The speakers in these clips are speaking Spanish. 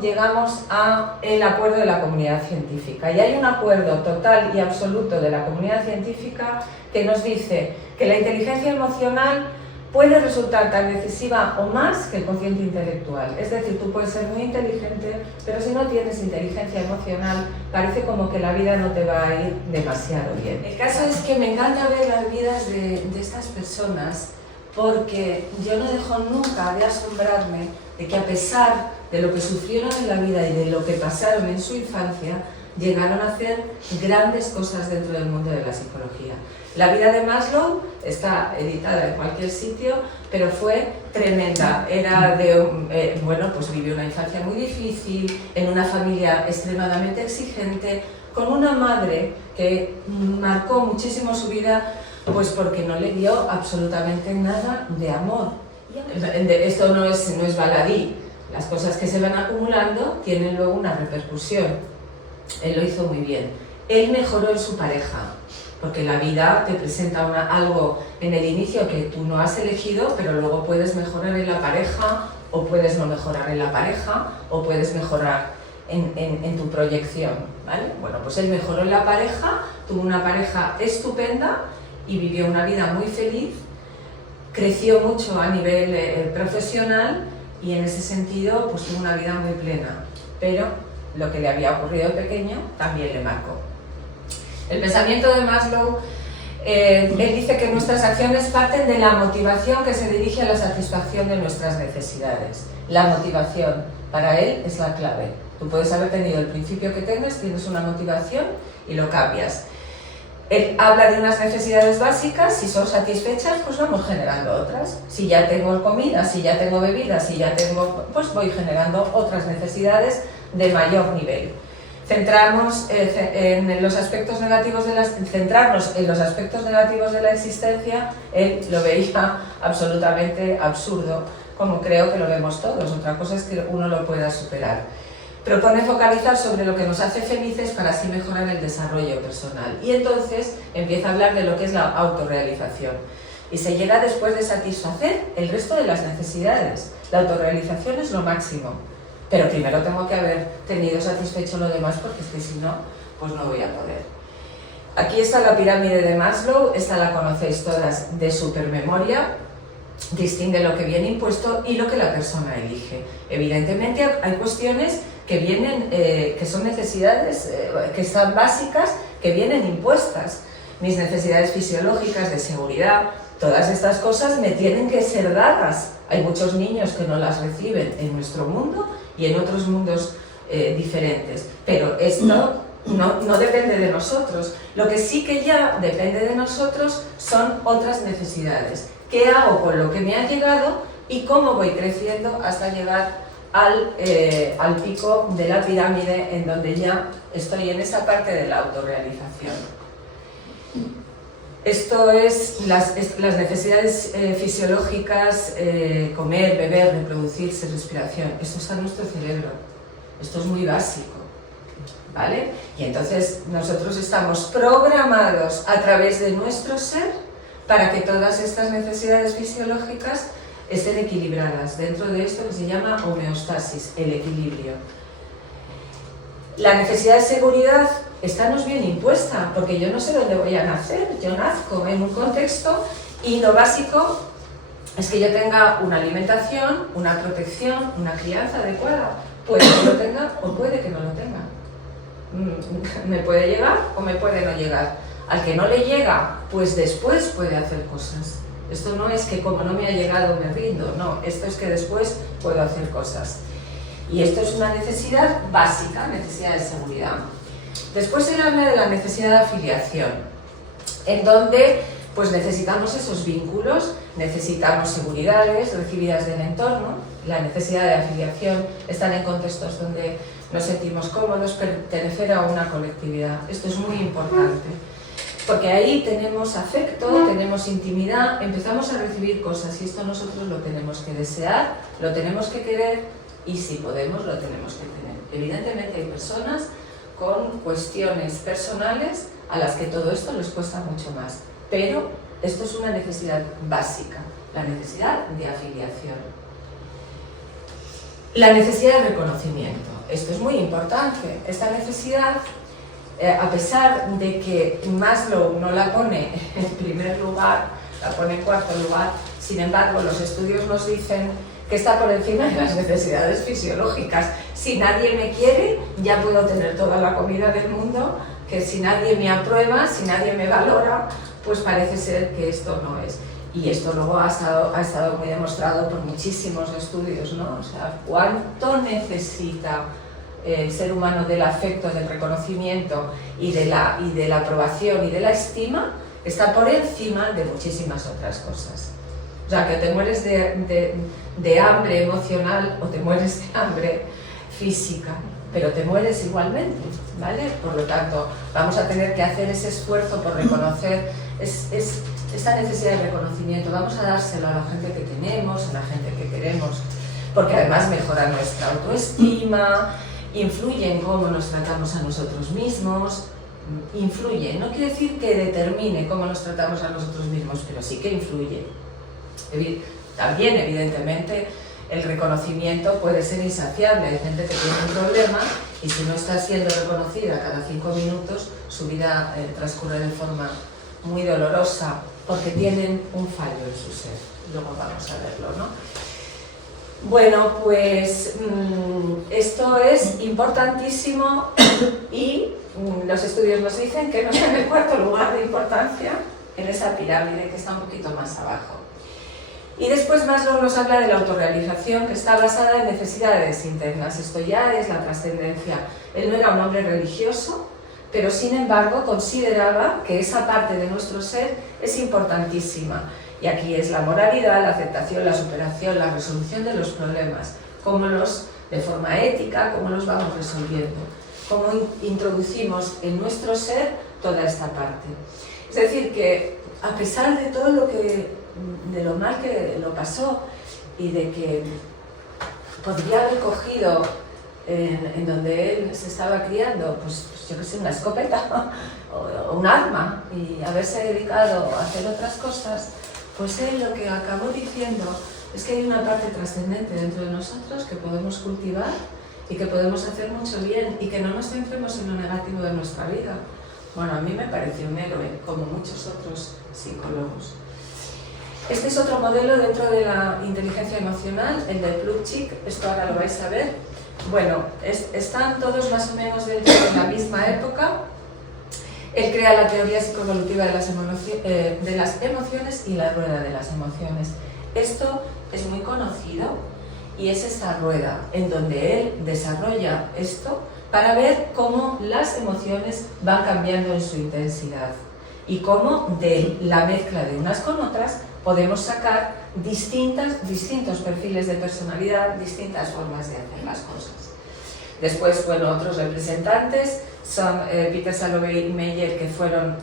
Llegamos al acuerdo de la comunidad científica y hay un acuerdo total y absoluto de la comunidad científica que nos dice que la inteligencia emocional puede resultar tan decisiva o más que el cociente intelectual. Es decir, tú puedes ser muy inteligente, pero si no tienes inteligencia emocional, parece como que la vida no te va a ir demasiado bien. El caso es que me encanta ver las vidas de estas personas, porque yo no dejo nunca de asombrarme de que a pesar de lo que sufrieron en la vida y de lo que pasaron en su infancia, llegaron a hacer grandes cosas dentro del mundo de la psicología. La vida de Maslow está editada en cualquier sitio, pero fue tremenda. Era de, pues vivió una infancia muy difícil, en una familia extremadamente exigente, con una madre que marcó muchísimo su vida, pues porque no le dio absolutamente nada de amor. Esto no es baladí. Las cosas que se van acumulando tienen luego una repercusión. Él lo hizo muy bien. Él mejoró en su pareja, porque la vida te presenta algo en el inicio que tú no has elegido, pero luego puedes mejorar en la pareja, o puedes no mejorar en la pareja, o puedes mejorar en tu proyección, ¿vale? Bueno, pues él mejoró en la pareja, tuvo una pareja estupenda y vivió una vida muy feliz, creció mucho a nivel profesional y en ese sentido pues tuvo una vida muy plena, pero lo que le había ocurrido de pequeño también le marcó. El pensamiento de Maslow, él dice que nuestras acciones parten de la motivación que se dirige a la satisfacción de nuestras necesidades. La motivación, para él, es la clave. Tú puedes haber tenido el principio que tengas, tienes una motivación y lo cambias. Él habla de unas necesidades básicas, si son satisfechas, pues vamos generando otras. Si ya tengo comida, si ya tengo bebida, si ya tengo, pues voy generando otras necesidades de mayor nivel. Centrarnos en los aspectos negativos de la existencia, él lo veía absolutamente absurdo, como creo que lo vemos todos. Otra cosa es que uno lo pueda superar. Propone focalizar sobre lo que nos hace felices para así mejorar el desarrollo personal. Y entonces empieza a hablar de lo que es la autorrealización. Y se llega después de satisfacer el resto de las necesidades. La autorrealización es lo máximo. Pero primero tengo que haber tenido satisfecho lo demás, porque es que si no, pues no voy a poder. Aquí está la pirámide de Maslow, esta la conocéis todas de supermemoria. Distingue lo que viene impuesto y lo que la persona elige. Evidentemente hay cuestiones que vienen, que son necesidades que están básicas, que vienen impuestas. Mis necesidades fisiológicas de seguridad, todas estas cosas me tienen que ser dadas. Hay muchos niños que no las reciben en nuestro mundo y en otros mundos diferentes, pero esto no depende de nosotros. Lo que sí que ya depende de nosotros son otras necesidades. ¿Qué hago con lo que me ha llegado y cómo voy creciendo hasta llegar al pico de la pirámide, en donde ya estoy en esa parte de la autorrealización? Esto es las necesidades fisiológicas, comer, beber, reproducirse, respiración. Esto está en nuestro cerebro. Esto es muy básico, ¿vale? Y entonces nosotros estamos programados a través de nuestro ser para que todas estas necesidades fisiológicas estén equilibradas dentro de esto que se llama homeostasis, el equilibrio. La necesidad de seguridad nos bien impuesta, porque yo no sé dónde voy a nacer. Yo nazco en un contexto y lo básico es que yo tenga una alimentación, una protección, una crianza adecuada. Puede que lo tenga o puede que no lo tenga. Me puede llegar o me puede no llegar. Al que no le llega, pues después puede hacer cosas. Esto no es que como no me ha llegado me rindo, no, esto es que después puedo hacer cosas. Y esto es una necesidad básica, necesidad de seguridad. Después se habla de la necesidad de afiliación, en donde pues necesitamos esos vínculos, necesitamos seguridades recibidas del entorno. La necesidad de afiliación está en contextos donde nos sentimos cómodos, pertenecer a una colectividad. Esto es muy importante, porque ahí tenemos afecto, tenemos intimidad, empezamos a recibir cosas y esto nosotros lo tenemos que desear, lo tenemos que querer y si podemos lo tenemos que tener. Evidentemente hay personas con cuestiones personales a las que todo esto les cuesta mucho más, pero esto es una necesidad básica, la necesidad de afiliación. La necesidad de reconocimiento. Esto es muy importante. Esta necesidad, a pesar de que Maslow no la pone en primer lugar, la pone en cuarto lugar, sin embargo, los estudios nos dicen que está por encima de las necesidades fisiológicas. Si nadie me quiere, ya puedo tener toda la comida del mundo, que si nadie me aprueba, si nadie me valora, pues parece ser que esto no es. Y esto luego ha estado muy demostrado por muchísimos estudios, ¿no? O sea, cuánto necesita el ser humano del afecto, del reconocimiento y de la aprobación y de la estima, está por encima de muchísimas otras cosas. O sea, que te mueres de hambre emocional o te mueres de hambre física, pero te mueres igualmente, ¿vale? Por lo tanto, vamos a tener que hacer ese esfuerzo por reconocer esta necesidad de reconocimiento. Vamos a dárselo a la gente que tenemos, a la gente que queremos, porque además mejora nuestra autoestima, influye en cómo nos tratamos a nosotros mismos, influye, no quiere decir que determine cómo nos tratamos a nosotros mismos, pero sí que influye. También, evidentemente, el reconocimiento puede ser insaciable. Hay gente que tiene un problema y si no está siendo reconocida cada 5 minutos, su vida transcurre de forma muy dolorosa porque tienen un fallo en su ser. Luego vamos a verlo, ¿no? Bueno, pues esto es importantísimo y los estudios nos dicen que no está en el cuarto lugar de importancia en esa pirámide que está un poquito más abajo. Y después Maslow nos habla de la autorrealización, que está basada en necesidades internas. Esto ya es la trascendencia. Él no era un hombre religioso, pero sin embargo consideraba que esa parte de nuestro ser es importantísima. Y aquí es la moralidad, la aceptación, la superación, la resolución de los problemas, de forma ética, cómo los vamos resolviendo, cómo introducimos en nuestro ser toda esta parte. Es decir, que a pesar de todo de lo mal que lo pasó y de que podría haber cogido en donde él se estaba criando, pues yo que sé, una escopeta o un arma y haberse dedicado a hacer otras cosas, pues él lo que acabó diciendo es que hay una parte trascendente dentro de nosotros que podemos cultivar y que podemos hacer mucho bien y que no nos centremos en lo negativo de nuestra vida. Bueno, a mí me pareció un héroe, como muchos otros psicólogos. Este es otro modelo dentro de la inteligencia emocional, el de Plutchik, esto ahora lo vais a ver. Bueno, están todos más o menos dentro de la misma época. Él crea la teoría psicoevolutiva de las emociones y la rueda de las emociones. Esto es muy conocido y es esta rueda en donde él desarrolla esto para ver cómo las emociones van cambiando en su intensidad y cómo de la mezcla de unas con otras podemos sacar distintos perfiles de personalidad, distintas formas de hacer las cosas. Después, bueno, otros representantes son Peter Salovey y Meyer, que fueron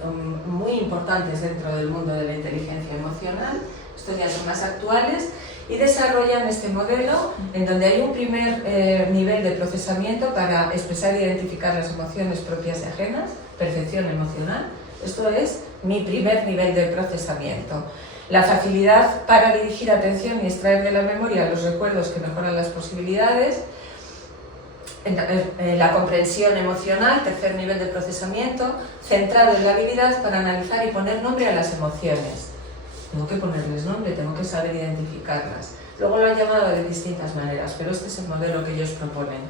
muy importantes dentro del mundo de la inteligencia emocional. Estos ya son más actuales y desarrollan este modelo en donde hay un primer nivel de procesamiento para expresar e identificar las emociones propias y ajenas, percepción emocional. Esto es mi primer nivel de procesamiento. La facilidad para dirigir atención y extraer de la memoria los recuerdos que mejoran las posibilidades. La comprensión emocional, tercer nivel de procesamiento, centrado en la habilidad para analizar y poner nombre a las emociones. Tengo que ponerles nombre, tengo que saber identificarlas. Luego lo han llamado de distintas maneras, pero este es el modelo que ellos proponen.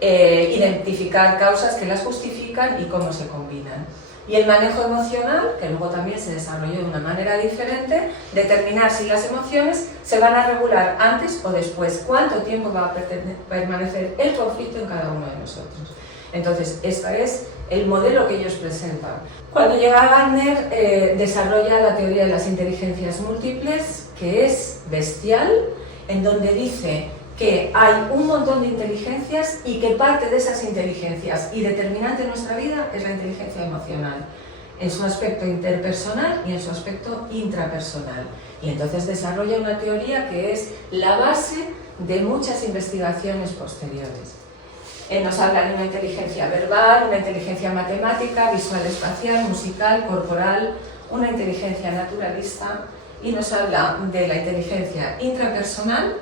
Identificar causas que las justifican y cómo se combinan. Y el manejo emocional, que luego también se desarrolló de una manera diferente, determinar si las emociones se van a regular antes o después, cuánto tiempo va a permanecer el conflicto en cada uno de nosotros. Entonces, este es el modelo que ellos presentan. Cuando llega Gardner, desarrolla la teoría de las inteligencias múltiples, que es bestial, en donde dice que hay un montón de inteligencias y que parte de esas inteligencias y determinante en nuestra vida es la inteligencia emocional, en su aspecto interpersonal y en su aspecto intrapersonal. Y entonces desarrolla una teoría que es la base de muchas investigaciones posteriores. Nos habla de una inteligencia verbal, una inteligencia matemática, visual espacial, musical, corporal, una inteligencia naturalista y nos habla de la inteligencia intrapersonal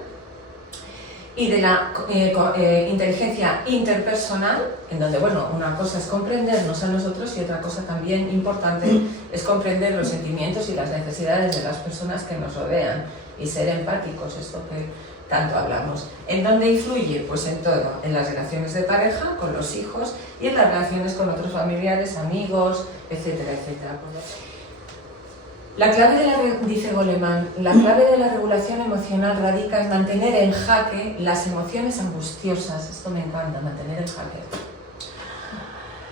y de la inteligencia interpersonal, en donde, bueno, una cosa es comprendernos a nosotros y otra cosa también importante es comprender los sentimientos y las necesidades de las personas que nos rodean y ser empáticos, esto que tanto hablamos. ¿En dónde influye? Pues en todo, en las relaciones de pareja, con los hijos y en las relaciones con otros familiares, amigos, etcétera, etcétera. La clave de dice Goleman, la clave de la regulación emocional radica en mantener en jaque las emociones angustiosas. Esto me encanta, mantener en jaque.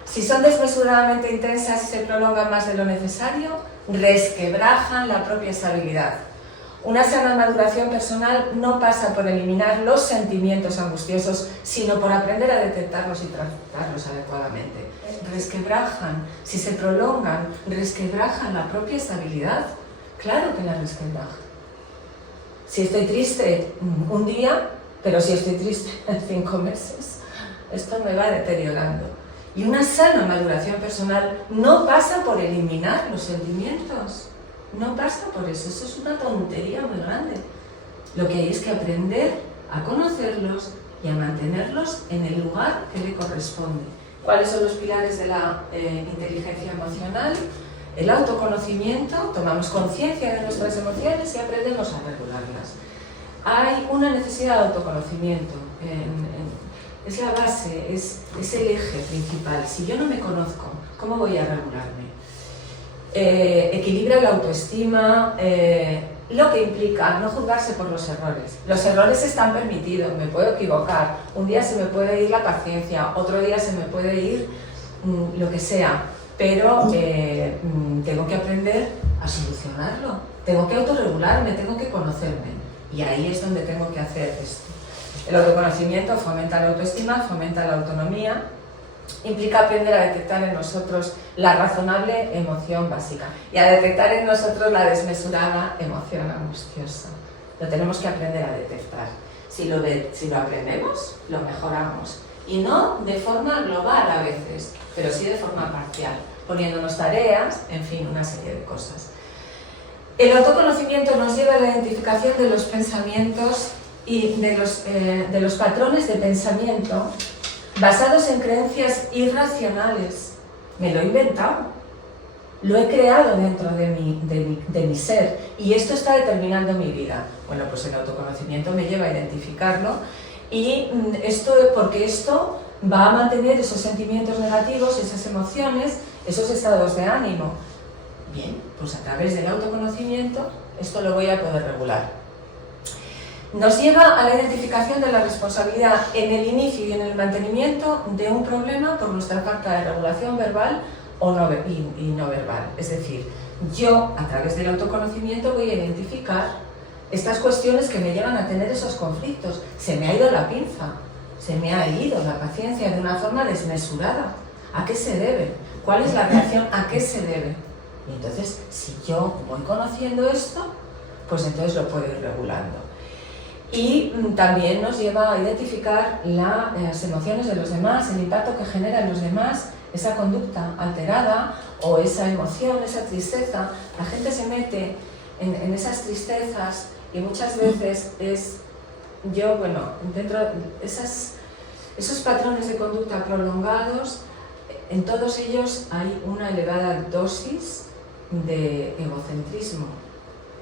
Si son desmesuradamente intensas y se prolongan más de lo necesario, resquebrajan la propia estabilidad. Una sana maduración personal no pasa por eliminar los sentimientos angustiosos, sino por aprender a detectarlos y tratarlos adecuadamente. Resquebrajan, si se prolongan, resquebrajan la propia estabilidad. Claro que la resquebrajan. Si estoy triste un día, pero si estoy triste 5 meses, esto me va deteriorando. Y una sana maduración personal no pasa por eliminar los sentimientos. No pasa por eso, eso es una tontería muy grande. Lo que hay es que aprender a conocerlos y a mantenerlos en el lugar que le corresponde. ¿Cuáles son los pilares de la inteligencia emocional? El autoconocimiento, tomamos conciencia de nuestras emociones y aprendemos a regularlas. Hay una necesidad de autoconocimiento, es la base, es el eje principal. Si yo no me conozco, ¿cómo voy a regularme? Equilibra la autoestima, lo que implica no juzgarse por los errores. Los errores están permitidos, me puedo equivocar, un día se me puede ir la paciencia, otro día se me puede ir lo que sea, pero tengo que aprender a solucionarlo, tengo que autorregularme, tengo que conocerme, y ahí es donde tengo que hacer esto. El autoconocimiento fomenta la autoestima, fomenta la autonomía, implica aprender a detectar en nosotros la razonable emoción básica y a detectar en nosotros la desmesurada emoción angustiosa. Lo tenemos que aprender a detectar. Si lo aprendemos, lo mejoramos. Y no de forma global a veces, pero sí de forma parcial, poniéndonos tareas, en fin, una serie de cosas. El autoconocimiento nos lleva a la identificación de los pensamientos y de los patrones de pensamiento basados en creencias irracionales. Me lo he inventado, lo he creado dentro de mi ser y esto está determinando mi vida. Bueno, pues el autoconocimiento me lleva a identificarlo y porque esto va a mantener esos sentimientos negativos, esas emociones, esos estados de ánimo. Bien, pues a través del autoconocimiento esto lo voy a poder regular. Nos lleva a la identificación de la responsabilidad en el inicio y en el mantenimiento de un problema por nuestra falta de regulación verbal o no verbal. Es decir, yo a través del autoconocimiento voy a identificar estas cuestiones que me llevan a tener esos conflictos. Se me ha ido la pinza, se me ha ido la paciencia de una forma desmesurada. ¿A qué se debe? ¿Cuál es la reacción? ¿A qué se debe? Y entonces, si yo voy conociendo esto, pues entonces lo puedo ir regulando. Y también nos lleva a identificar las emociones de los demás, el impacto que genera en los demás, esa conducta alterada o esa emoción, esa tristeza. La gente se mete en esas tristezas y muchas veces dentro de esos patrones de conducta prolongados, en todos ellos hay una elevada dosis de egocentrismo.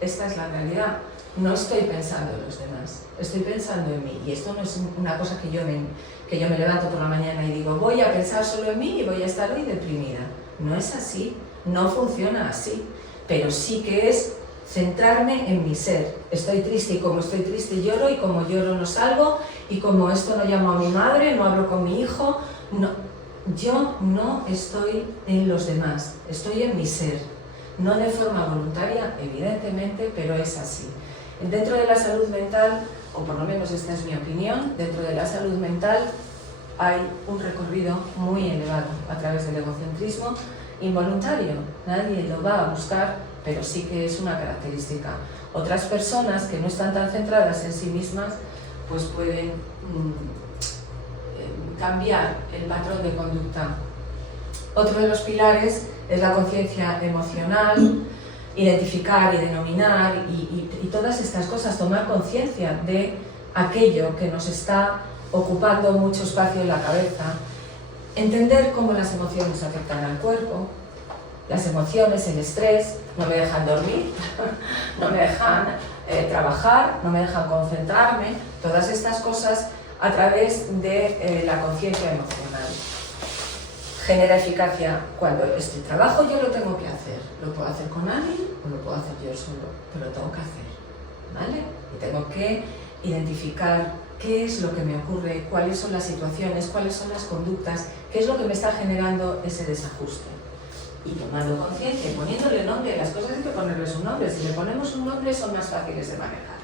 Esta es la realidad. No estoy pensando en los demás, estoy pensando en mí. Y esto no es una cosa que yo me levanto por la mañana y digo, voy a pensar solo en mí y voy a estar hoy deprimida. No es así, no funciona así. Pero sí que es centrarme en mi ser. Estoy triste y como estoy triste lloro y como lloro no salgo y como esto no llamo a mi madre, no hablo con mi hijo. No, yo no estoy en los demás, estoy en mi ser. No de forma voluntaria, evidentemente, pero es así. Dentro de la salud mental, o por lo menos esta es mi opinión, dentro de la salud mental hay un recorrido muy elevado a través del egocentrismo involuntario. Nadie lo va a buscar, pero sí que es una característica. Otras personas que no están tan centradas en sí mismas, pues pueden cambiar el patrón de conducta. Otro de los pilares es la conciencia emocional, identificar y denominar y todas estas cosas, tomar conciencia de aquello que nos está ocupando mucho espacio en la cabeza, entender cómo las emociones afectan al cuerpo. Las emociones, el estrés, no me dejan dormir, no me dejan trabajar, no me dejan concentrarme, todas estas cosas a través de la conciencia emocional. Genera eficacia cuando este trabajo yo lo tengo que hacer. Lo puedo hacer con alguien o lo puedo hacer yo solo, pero lo tengo que hacer, ¿vale? Y tengo que identificar qué es lo que me ocurre, cuáles son las situaciones, cuáles son las conductas, qué es lo que me está generando ese desajuste. Y tomando conciencia y poniéndole nombre, las cosas hay que ponerles un nombre. Si le ponemos un nombre son más fáciles de manejar.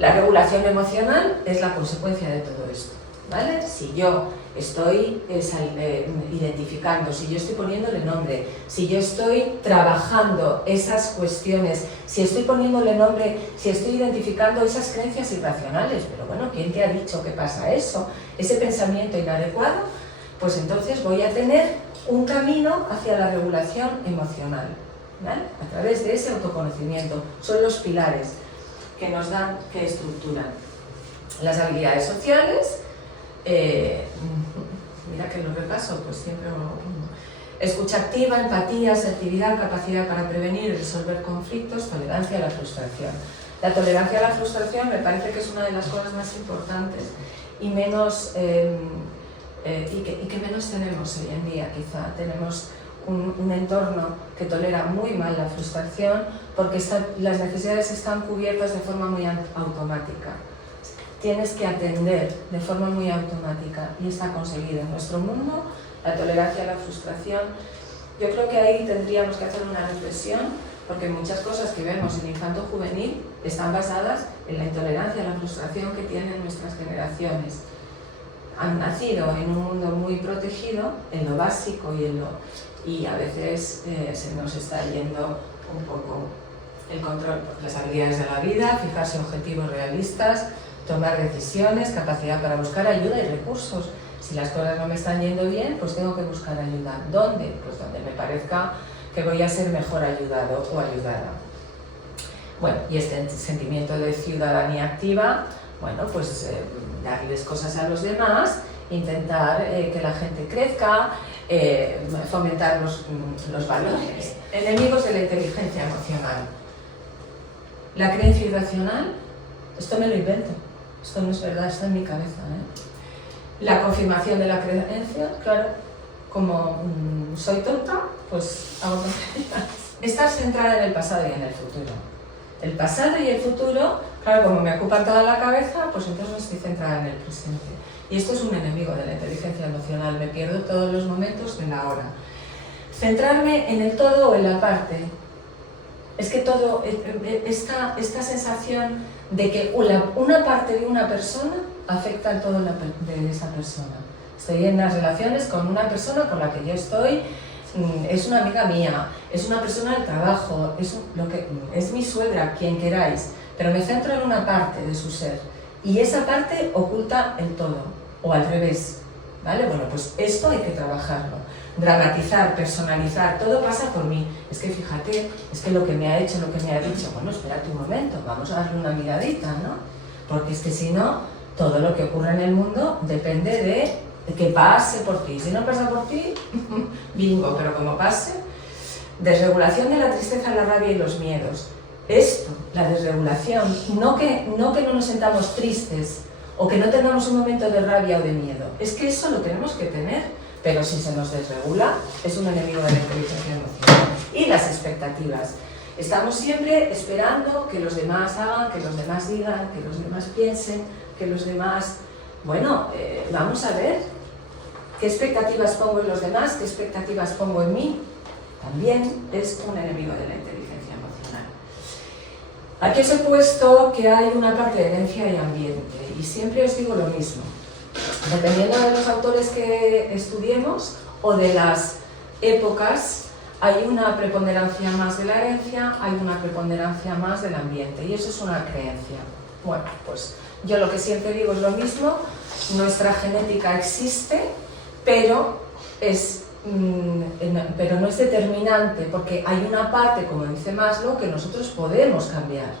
La regulación emocional es la consecuencia de todo esto, ¿vale? Si yo estoy identificando, si yo estoy poniéndole nombre, si yo estoy trabajando esas cuestiones, si estoy poniéndole nombre, si estoy identificando esas creencias irracionales, pero bueno, ¿quién te ha dicho que pasa eso? Ese pensamiento inadecuado, pues entonces voy a tener un camino hacia la regulación emocional, ¿vale? A través de ese autoconocimiento. Son los pilares que nos dan, que estructuran las habilidades sociales. Mira que lo repaso, pues siempre escucha activa, empatía, asertividad, capacidad para prevenir y resolver conflictos, tolerancia a la frustración. La tolerancia a la frustración me parece que es una de las cosas más importantes y menos y que menos tenemos hoy en día. Quizá tenemos un entorno que tolera muy mal la frustración porque las necesidades están cubiertas de forma muy automática. Tienes que atender de forma muy automática y está conseguido en nuestro mundo la tolerancia a la frustración. Yo creo que ahí tendríamos que hacer una reflexión porque muchas cosas que vemos en infanto juvenil están basadas en la intolerancia a la frustración que tienen nuestras generaciones. Han nacido en un mundo muy protegido, en lo básico y a veces se nos está yendo un poco el control, las habilidades de la vida, fijarse objetivos realistas, tomar decisiones, capacidad para buscar ayuda y recursos. Si las cosas no me están yendo bien, pues tengo que buscar ayuda. ¿Dónde? Pues donde me parezca que voy a ser mejor ayudado o ayudada. Bueno, y este sentimiento de ciudadanía activa, bueno, pues darles cosas a los demás, intentar que la gente crezca, fomentar los valores. Enemigos de la inteligencia emocional. La creencia irracional, esto me lo invento, esto no es verdad, está en mi cabeza, ¿eh? La confirmación de la creencia, claro, como soy tonta, pues hago tonterías. Estar centrada en el pasado y en el futuro. El pasado y el futuro, claro, como me ocupan toda la cabeza, pues entonces no estoy centrada en el presente. Y esto es un enemigo de la inteligencia emocional, me pierdo todos los momentos de la hora. Centrarme en el todo o en la parte. Es que todo, esta sensación de que una parte de una persona afecta al todo de esa persona. Estoy en las relaciones con una persona con la que yo estoy, es una amiga mía, es una persona del trabajo, es mi suegra, quien queráis, pero me centro en una parte de su ser y esa parte oculta el todo, o al revés, ¿vale? Bueno, pues esto hay que trabajarlo, dramatizar, personalizar, todo pasa por mí. Es que fíjate, es que lo que me ha hecho, lo que me ha dicho, bueno, espérate un momento, vamos a darle una miradita, ¿no? Porque es que si no, todo lo que ocurre en el mundo depende de que pase por ti. Si no pasa por ti, bingo, pero como pase. Desregulación de la tristeza, la rabia y los miedos. Esto, la desregulación, no que no nos sentamos tristes o que no tengamos un momento de rabia o de miedo. Es que eso lo tenemos que tener, pero si se nos desregula, es un enemigo de la inteligencia emocional. Y las expectativas. Estamos siempre esperando que los demás hagan, que los demás digan, que los demás piensen, que los demás... Bueno, vamos a ver qué expectativas pongo en los demás, qué expectativas pongo en mí. También es un enemigo de la inteligencia emocional. Aquí os he puesto que hay una parte de herencia y ambiente, y siempre os digo lo mismo. Dependiendo de los autores que estudiemos o de las épocas, hay una preponderancia más de la herencia, hay una preponderancia más del ambiente, y eso es una creencia. Bueno, pues yo lo que siempre digo es lo mismo, nuestra genética existe, pero no es determinante, porque hay una parte, como dice Maslow, que nosotros podemos cambiar.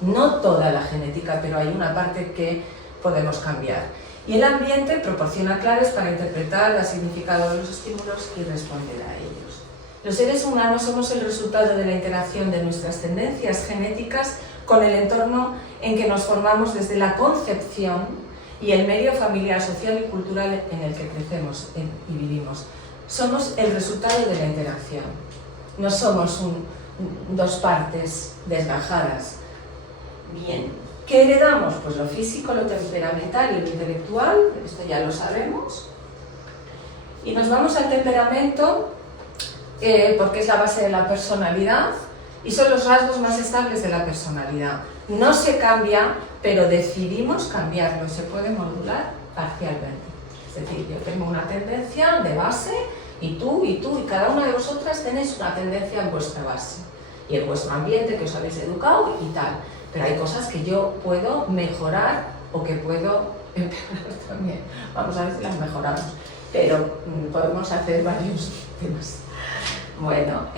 No toda la genética, pero hay una parte que podemos cambiar. Y el ambiente proporciona claves para interpretar el significado de los estímulos y responder a ellos. Los seres humanos somos el resultado de la interacción de nuestras tendencias genéticas con el entorno en que nos formamos desde la concepción y el medio familiar, social y cultural en el que crecemos y vivimos. Somos el resultado de la interacción. No somos dos partes desgajadas. Bien, ¿qué heredamos? Pues lo físico, lo temperamental y lo intelectual, esto ya lo sabemos. Y nos vamos al temperamento, porque es la base de la personalidad y son los rasgos más estables de la personalidad. No se cambia, pero decidimos cambiarlo, se puede modular parcialmente. Es decir, yo tengo una tendencia de base y tú, y cada una de vosotras tenéis una tendencia en vuestra base y en vuestro ambiente que os habéis educado y tal. Pero hay cosas que yo puedo mejorar o que puedo empeorar también. Vamos a ver si las mejoramos. Pero podemos hacer varios temas. Bueno,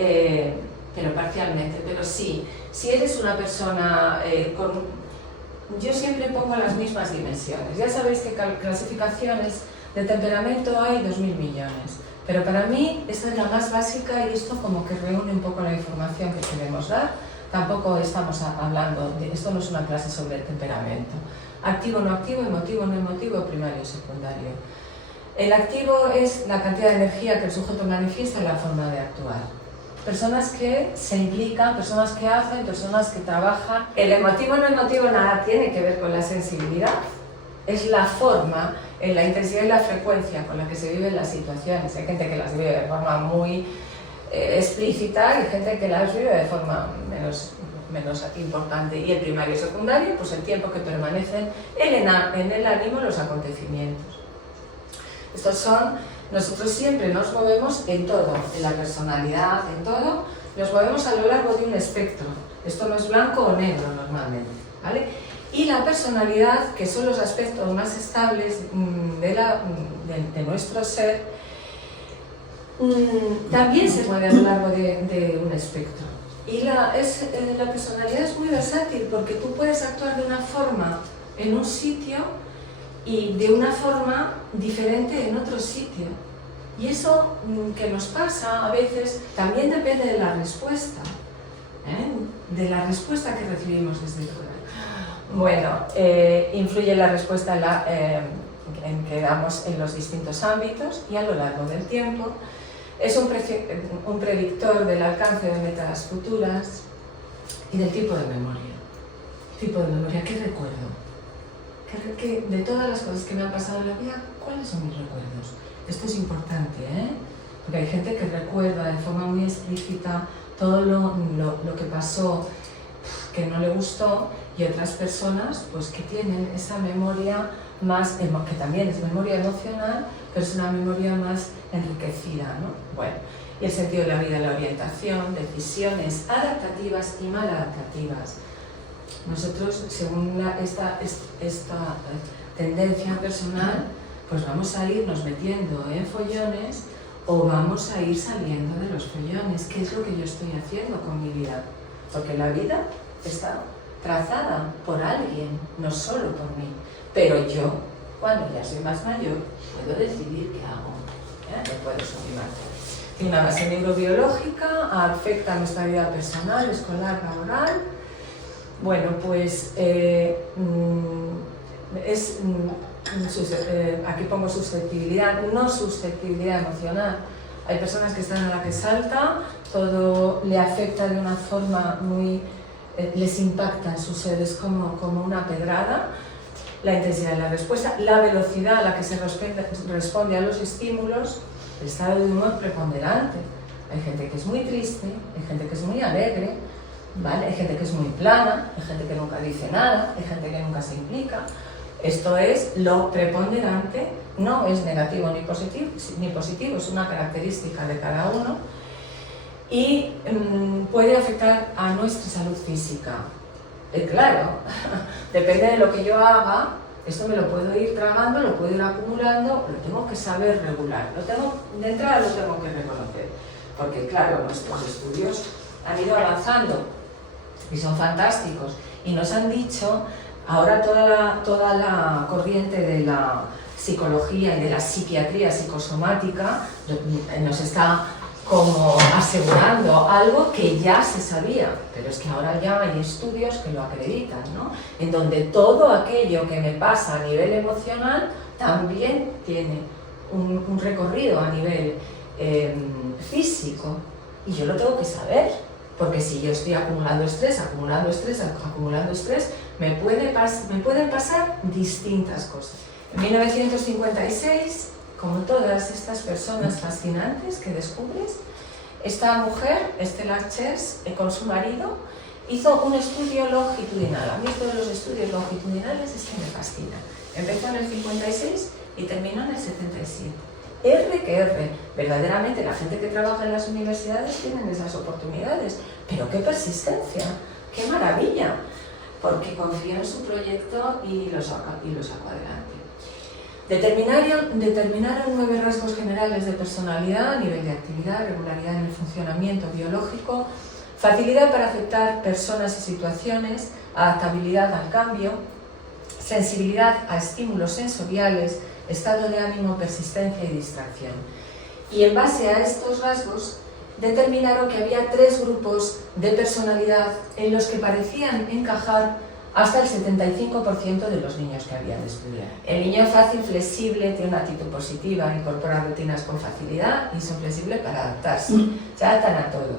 pero parcialmente. Pero sí, si eres una persona yo siempre pongo las mismas dimensiones. Ya sabéis que clasificaciones de temperamento hay 2.000 millones. Pero para mí esta es la más básica y esto como que reúne un poco la información que queremos dar. Tampoco estamos hablando, esto no es una clase sobre el temperamento. Activo, no activo, emotivo, no emotivo, primario, secundario. El activo es la cantidad de energía que el sujeto manifiesta y la forma de actuar. Personas que se implican, personas que hacen, personas que trabajan. El emotivo, no emotivo nada tiene que ver con la sensibilidad. Es la forma, la intensidad y la frecuencia con la que se viven las situaciones. Hay gente que las vive de forma muy explícita y gente que las vive de forma menos importante. Y el primario y secundario, pues el tiempo que permanecen en el ánimo los acontecimientos. Estos son, nosotros siempre nos movemos en todo, en la personalidad, en todo, nos movemos a lo largo de un espectro. Esto no es blanco o negro normalmente, ¿vale? Y la personalidad, que son los aspectos más estables de nuestro ser, también se mueve a lo largo de un espectro. Y la personalidad es muy versátil porque tú puedes actuar de una forma en un sitio y de una forma diferente en otro sitio. Y eso que nos pasa a veces también depende de la respuesta, de la respuesta que recibimos desde fuera. Bueno, influye la respuesta en que damos en los distintos ámbitos y a lo largo del tiempo. Es un predictor del alcance de metas futuras y del tipo de memoria. Tipo de memoria, ¿qué recuerdo? De todas las cosas que me han pasado en la vida, ¿cuáles son mis recuerdos? Esto es importante, porque hay gente que recuerda de forma muy explícita todo lo que pasó que no le gustó y otras personas pues que tienen esa memoria más, que también es memoria emocional, pero es una memoria más enriquecida, ¿no? Bueno, y el sentido de la vida, la orientación, decisiones adaptativas y maladaptativas. Nosotros, según esta tendencia personal, pues vamos a irnos metiendo en follones o vamos a ir saliendo de los follones. ¿Qué es lo que yo estoy haciendo con mi vida? Porque la vida está trazada por alguien, no solo por mí. Pero yo, cuando ya soy más mayor, puedo decidir qué hago. No puedo sublimar. Tiene una base neurobiológica, afecta a nuestra vida personal, escolar, laboral. Bueno, pues aquí pongo susceptibilidad, no susceptibilidad emocional. Hay personas que están en la que salta, todo le afecta de una forma muy... les impacta en su ser, es como una pedrada. La intensidad de la respuesta, la velocidad a la que se responde a los estímulos, el estado de humor preponderante. Hay gente que es muy triste, hay gente que es muy alegre, ¿vale? Hay gente que es muy plana, hay gente que nunca dice nada, hay gente que nunca se implica. Esto es lo preponderante, no es negativo ni positivo, es una característica de cada uno y puede afectar a nuestra salud física. Claro, depende de lo que yo haga, esto me lo puedo ir tragando, lo puedo ir acumulando, lo tengo que saber regular, de entrada lo tengo que reconocer, porque claro, nuestros estudios han ido avanzando y son fantásticos Y nos han dicho, ahora toda la corriente de la psicología y de la psiquiatría psicosomática nos está como asegurando algo que ya se sabía, pero es que ahora ya hay estudios que lo acreditan, ¿no? En donde todo aquello que me pasa a nivel emocional también tiene un recorrido a nivel físico, y yo lo tengo que saber, porque si yo estoy acumulando estrés, me pueden pasar distintas cosas. En 1956, como todas estas personas fascinantes que descubres, esta mujer, Stella Chers, con su marido, hizo un estudio longitudinal. A mí todos los estudios longitudinales es que me fascinan. Empezó en el 56 y terminó en el 77. R que R. Verdaderamente la gente que trabaja en las universidades tienen esas oportunidades. Pero qué persistencia, qué maravilla, porque confió en su proyecto y lo sacó adelante. Determinaron 9 rasgos generales de personalidad: nivel de actividad, regularidad en el funcionamiento biológico, facilidad para aceptar personas y situaciones, adaptabilidad al cambio, sensibilidad a estímulos sensoriales, estado de ánimo, persistencia y distracción. Y en base a estos rasgos determinaron que había 3 grupos de personalidad en los que parecían encajar hasta el 75% de los niños que habían estudiado. El niño fácil, flexible, tiene una actitud positiva, incorpora rutinas con facilidad y son flexibles para adaptarse. Se adaptan a todo.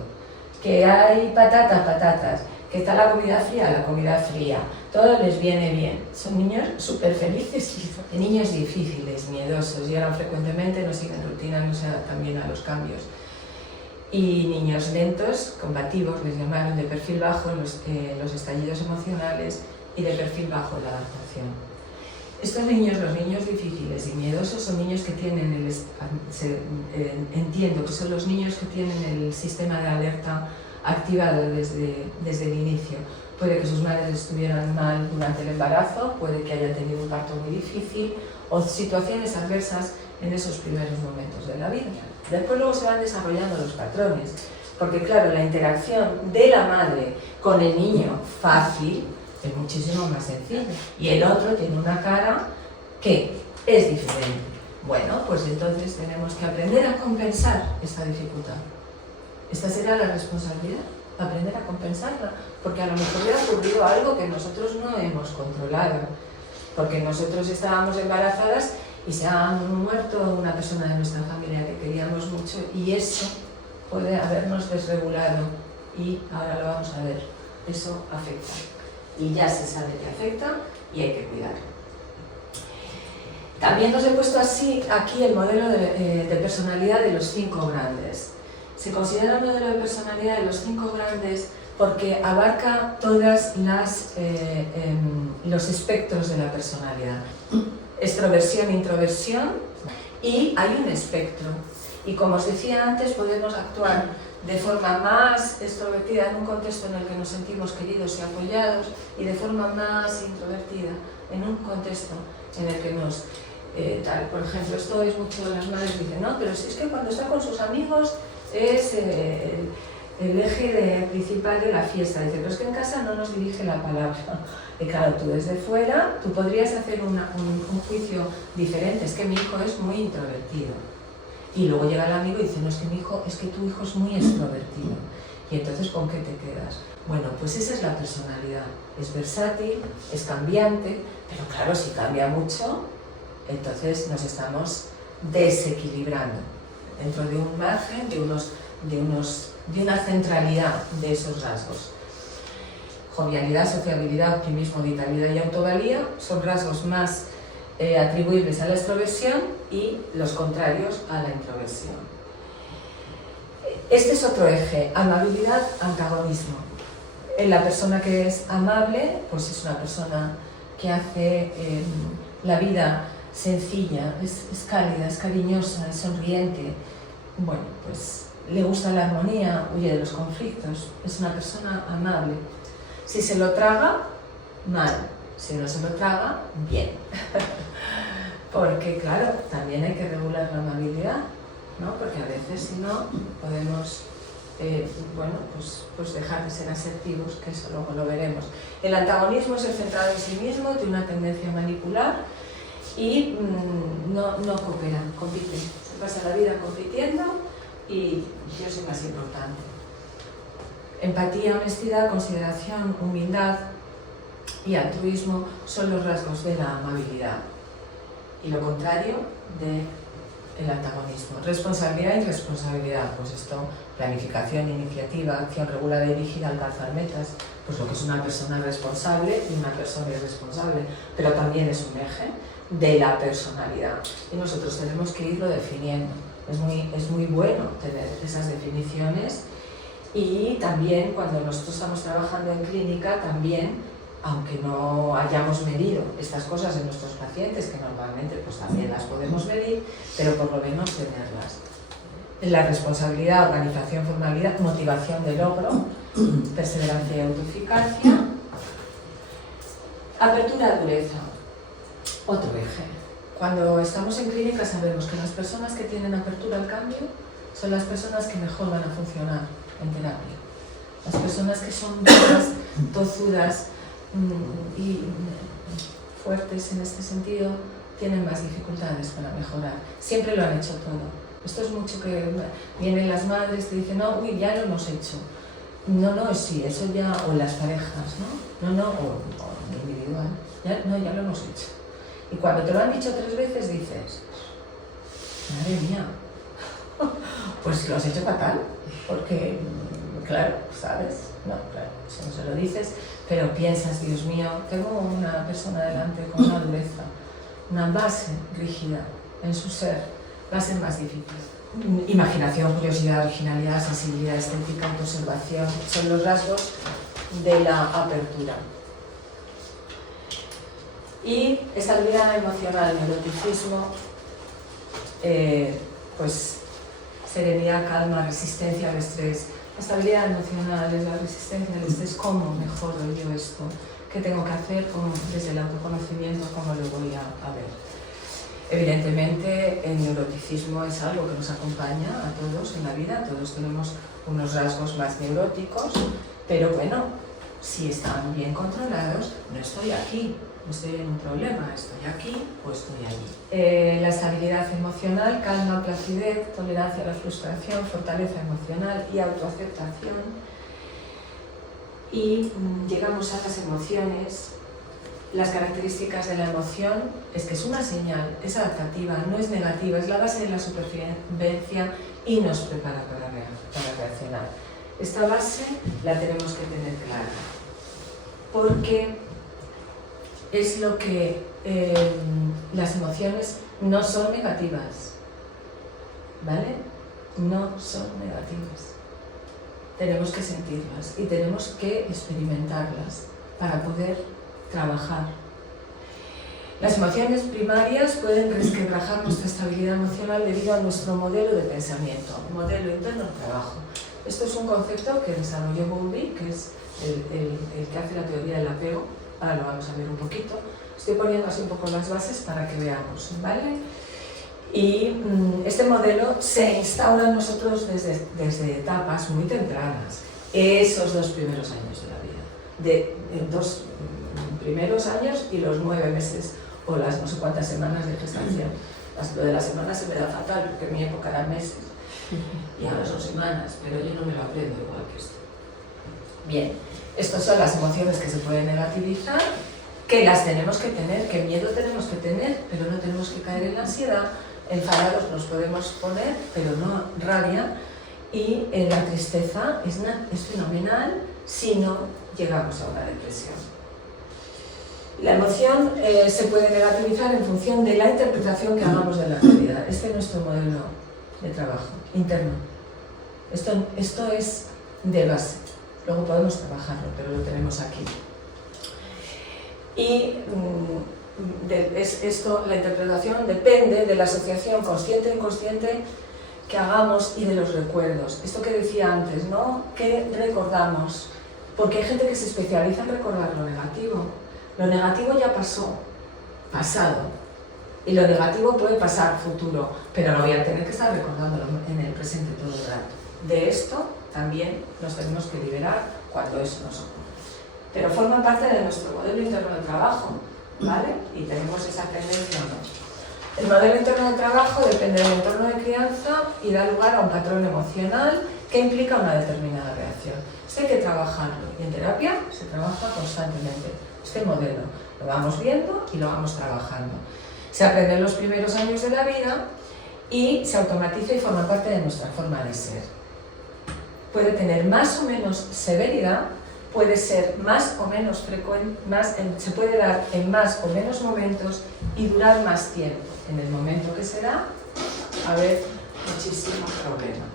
Que hay patatas, que está la comida fría, todo les viene bien. Son niños súper felices, niños difíciles, miedosos, llegan frecuentemente, no siguen rutinas, no se adaptan bien a los cambios. Y niños lentos, combativos, les llamaron, de perfil bajo los estallidos emocionales y de perfil bajo la adaptación. Estos niños, los niños difíciles y miedosos, son niños que tienen entiendo que son los niños que tienen el sistema de alerta activado desde el inicio. Puede que sus madres estuvieran mal durante el embarazo, puede que haya tenido un parto muy difícil o situaciones adversas en esos primeros momentos de la vida. Después luego se van desarrollando los patrones, porque claro, la interacción de la madre con el niño fácil es muchísimo más sencilla, y el otro tiene una cara que es diferente. Bueno, pues entonces tenemos que aprender a compensar esta dificultad. Esta será la responsabilidad, aprender a compensarla, porque a lo mejor le ha ocurrido algo que nosotros no hemos controlado, porque nosotros estábamos embarazadas y se ha muerto una persona de nuestra familia que queríamos mucho, y eso puede habernos desregulado, y ahora lo vamos a ver. Eso afecta, y ya se sabe que afecta y hay que cuidarlo. También os he puesto aquí el modelo de personalidad de los 5 grandes. Se considera el modelo de personalidad de los 5 grandes porque abarca todos los espectros de la personalidad. Extroversión, introversión, y hay un espectro. Y como os decía antes, podemos actuar de forma más extrovertida en un contexto en el que nos sentimos queridos y apoyados, y de forma más introvertida en un contexto en el que nos... Por ejemplo, esto es mucho de las madres, dicen, no, pero si es que cuando está con sus amigos es el eje principal de la fiesta. Dice, pero es que en casa no nos dirige la palabra. Y claro, tú desde fuera, tú podrías hacer un juicio diferente. Es que mi hijo es muy introvertido. Y luego llega el amigo y dice, no, es que tu hijo es muy extrovertido. Y entonces, ¿con qué te quedas? Bueno, pues esa es la personalidad. Es versátil, es cambiante, pero claro, si cambia mucho, entonces nos estamos desequilibrando dentro de un margen, de una centralidad de esos rasgos. Jovialidad, sociabilidad, optimismo, vitalidad y autovalía son rasgos más atribuibles a la extroversión, y los contrarios a la introversión. Este es otro eje: amabilidad, antagonismo. La persona que es amable, pues es una persona que hace la vida sencilla, es cálida, es cariñosa, es sonriente. Bueno, pues le gusta la armonía, huye de los conflictos, es una persona amable. Si se lo traga, mal. Si no se lo traga, bien. Porque claro, también hay que regular la amabilidad, ¿no? Porque a veces si no, podemos bueno, pues dejar de ser asertivos, que eso luego lo veremos. El antagonismo es el centrado en sí mismo, tiene una tendencia a manipular y no coopera, compite. Se pasa la vida compitiendo y yo soy más importante. Empatía, honestidad, consideración, humildad y altruismo son los rasgos de la amabilidad. Y lo contrario del antagonismo. Responsabilidad y responsabilidad, pues esto, planificación, iniciativa, acción regulada y dirigida a alcanzar metas, pues lo que es una persona responsable y una persona irresponsable, pero también es un eje de la personalidad. Y nosotros tenemos que irlo definiendo. Es muy bueno tener esas definiciones y también cuando nosotros estamos trabajando en clínica, también, aunque no hayamos medido estas cosas en nuestros pacientes, que normalmente pues también las podemos medir, pero por lo menos tenerlas. La responsabilidad, organización, formalidad, motivación de logro, perseverancia y autoeficacia. Apertura, dureza, otro eje. Cuando estamos en clínica sabemos que las personas que tienen apertura al cambio son las personas que mejor van a funcionar en terapia. Las personas que son duras, tozudas y fuertes en este sentido tienen más dificultades para mejorar. Siempre lo han hecho todo. Esto es mucho que vienen las madres y te dicen, no, uy, ya lo hemos hecho. No, sí, eso ya, o las parejas, ¿no? O individual, ya lo hemos hecho. Y cuando te lo han dicho 3 veces dices, madre mía, pues lo has hecho fatal, porque, claro, ¿sabes? No, claro, eso no se lo dices, pero piensas, Dios mío, tengo una persona delante con una dureza, una base rígida en su ser, va a ser más difícil. Imaginación, curiosidad, originalidad, sensibilidad estética, autoobservación, son los rasgos de la apertura. Y estabilidad emocional, neuroticismo, pues serenidad, calma, resistencia al estrés. La estabilidad emocional es la resistencia al estrés. ¿Cómo mejoro yo esto? ¿Qué tengo que hacer desde el autoconocimiento? ¿Cómo lo voy a ver? Evidentemente, el neuroticismo es algo que nos acompaña a todos en la vida. Todos tenemos unos rasgos más neuróticos, pero bueno, si están bien controlados, no estoy aquí. Estoy en un problema, estoy aquí o estoy allí. La estabilidad emocional, calma, placidez, tolerancia a la frustración, fortaleza emocional y autoaceptación. Y llegamos a las emociones. Las características de la emoción es que es una señal, es adaptativa, no es negativa, es la base de la supervivencia y nos prepara para reaccionar. Esta base la tenemos que tener clara, porque es lo que las emociones no son negativas, ¿vale? No son negativas. Tenemos que sentirlas y tenemos que experimentarlas para poder trabajar. Las emociones primarias pueden resquebrajar nuestra estabilidad emocional debido a nuestro modelo de pensamiento, modelo interno de trabajo. Esto es un concepto que desarrolló Bowlby, que es el que hace la teoría del apego. Ahora lo vamos a ver un poquito. Estoy poniendo así un poco las bases para que veamos, ¿vale? Y este modelo se instaura en nosotros desde etapas muy tempranas, esos 2 primeros años de la vida, de 2 primeros años y los 9 meses o las no sé cuántas semanas de gestación. Lo de las semanas se me da fatal porque en mi época eran meses y ahora son semanas, pero yo no me lo aprendo igual que esto. Bien. Estas son las emociones que se pueden negativizar, que las tenemos que tener, que miedo tenemos que tener, pero no tenemos que caer en la ansiedad. Enfadados nos podemos poner, pero no rabia. Y la tristeza es fenomenal si no llegamos a una depresión. La emoción se puede negativizar en función de la interpretación que hagamos de la realidad. Este es nuestro modelo de trabajo interno. Esto es de base. Luego podemos trabajarlo, pero lo tenemos aquí. Y la interpretación depende de la asociación consciente e inconsciente que hagamos y de los recuerdos. Esto que decía antes, ¿no? ¿Qué recordamos? Porque hay gente que se especializa en recordar lo negativo. Lo negativo ya pasó, pasado. Y lo negativo puede pasar, futuro. Pero no voy a tener que estar recordándolo en el presente todo el rato. De esto también nos tenemos que liberar cuando eso nos ocurre. Pero forma parte de nuestro modelo interno de trabajo, ¿vale? Y tenemos esa tendencia o no. El modelo interno de trabajo depende del entorno de crianza y da lugar a un patrón emocional que implica una determinada reacción. Esto hay que trabajarlo y en terapia se trabaja constantemente. Este modelo lo vamos viendo y lo vamos trabajando. Se aprende en los primeros años de la vida y se automatiza y forma parte de nuestra forma de ser. Puede tener más o menos severidad, puede ser más o menos frecuente, se puede dar en más o menos momentos y durar más tiempo. En el momento que se da, a haber muchísimo problema.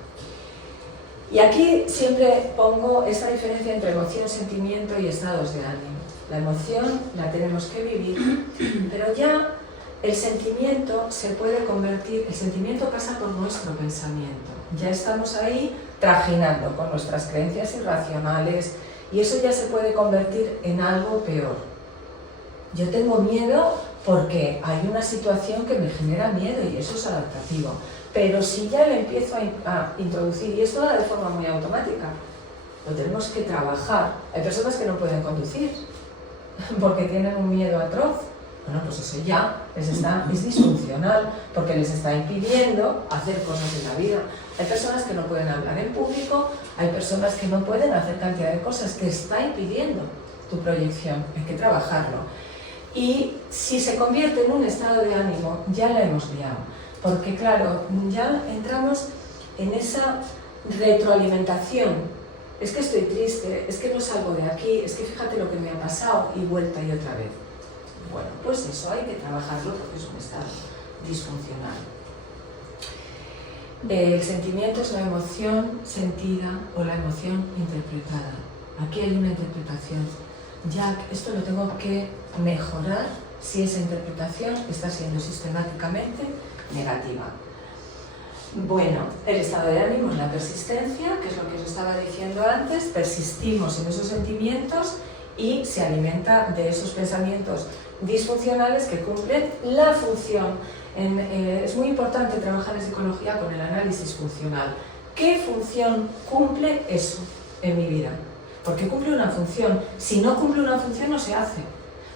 Y aquí siempre pongo esta diferencia entre emoción, sentimiento y estados de ánimo. La emoción la tenemos que vivir, pero ya el sentimiento se puede convertir, el sentimiento pasa por nuestro pensamiento. Ya estamos ahí trajinando con nuestras creencias irracionales y eso ya se puede convertir en algo peor. Yo tengo miedo porque hay una situación que me genera miedo y eso es adaptativo. Pero si ya le empiezo a introducir, y esto va de forma muy automática, lo tenemos que trabajar. Hay personas que no pueden conducir porque tienen un miedo atroz. Bueno, pues eso ya es disfuncional porque les está impidiendo hacer cosas en la vida. Hay personas que no pueden hablar en público, hay personas que no pueden hacer cantidad de cosas que está impidiendo tu proyección. Hay que trabajarlo. Y si se convierte en un estado de ánimo, ya la hemos liado. Porque claro, ya entramos en esa retroalimentación. Es que estoy triste, es que no salgo de aquí, es que fíjate lo que me ha pasado y vuelta y otra vez. Bueno, pues eso hay que trabajarlo porque es un estado disfuncional. El sentimiento es la emoción sentida o la emoción interpretada. Aquí hay una interpretación. Ya esto lo tengo que mejorar si esa interpretación está siendo sistemáticamente negativa. Bueno, el estado de ánimo es la persistencia, que es lo que os estaba diciendo antes. Persistimos en esos sentimientos y se alimenta de esos pensamientos disfuncionales que cumplen la función. Es muy importante trabajar en psicología con el análisis funcional. ¿Qué función cumple eso en mi vida? Porque cumple una función. Si no cumple una función no se hace,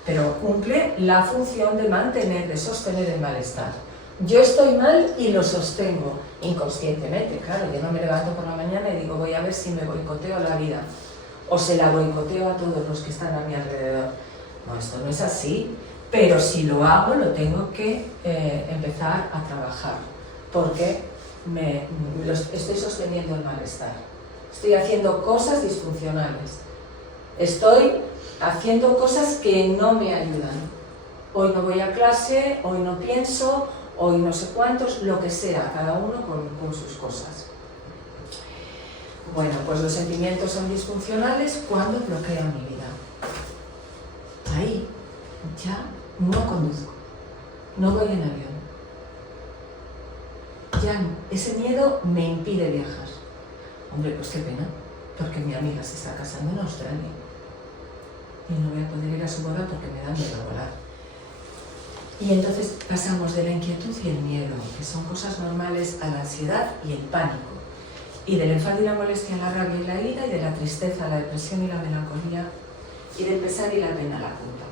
pero cumple la función de mantener, de sostener el malestar. Yo estoy mal y lo sostengo inconscientemente, claro. Yo no me levanto por la mañana y digo voy a ver si me boicoteo la vida o se la boicoteo a todos los que están a mi alrededor. No, esto no es así, pero si lo hago lo tengo que empezar a trabajar porque estoy sosteniendo el malestar. Estoy haciendo cosas disfuncionales. Estoy haciendo cosas que no me ayudan. Hoy no voy a clase, hoy no pienso, hoy no sé cuántos, lo que sea, cada uno con sus cosas. Bueno, pues los sentimientos son disfuncionales cuando bloquean mi vida. Ahí ya no conduzco, no voy en avión. Ya ese miedo me impide viajar. Hombre, pues qué pena, porque mi amiga se está casando en Australia y no voy a poder ir a su boda porque me da miedo volar. Y entonces pasamos de la inquietud y el miedo, que son cosas normales, a la ansiedad y el pánico. Y del enfado y la molestia a la rabia y la ira, y de la tristeza a la depresión y la melancolía, y del pesar y la pena a la culpa.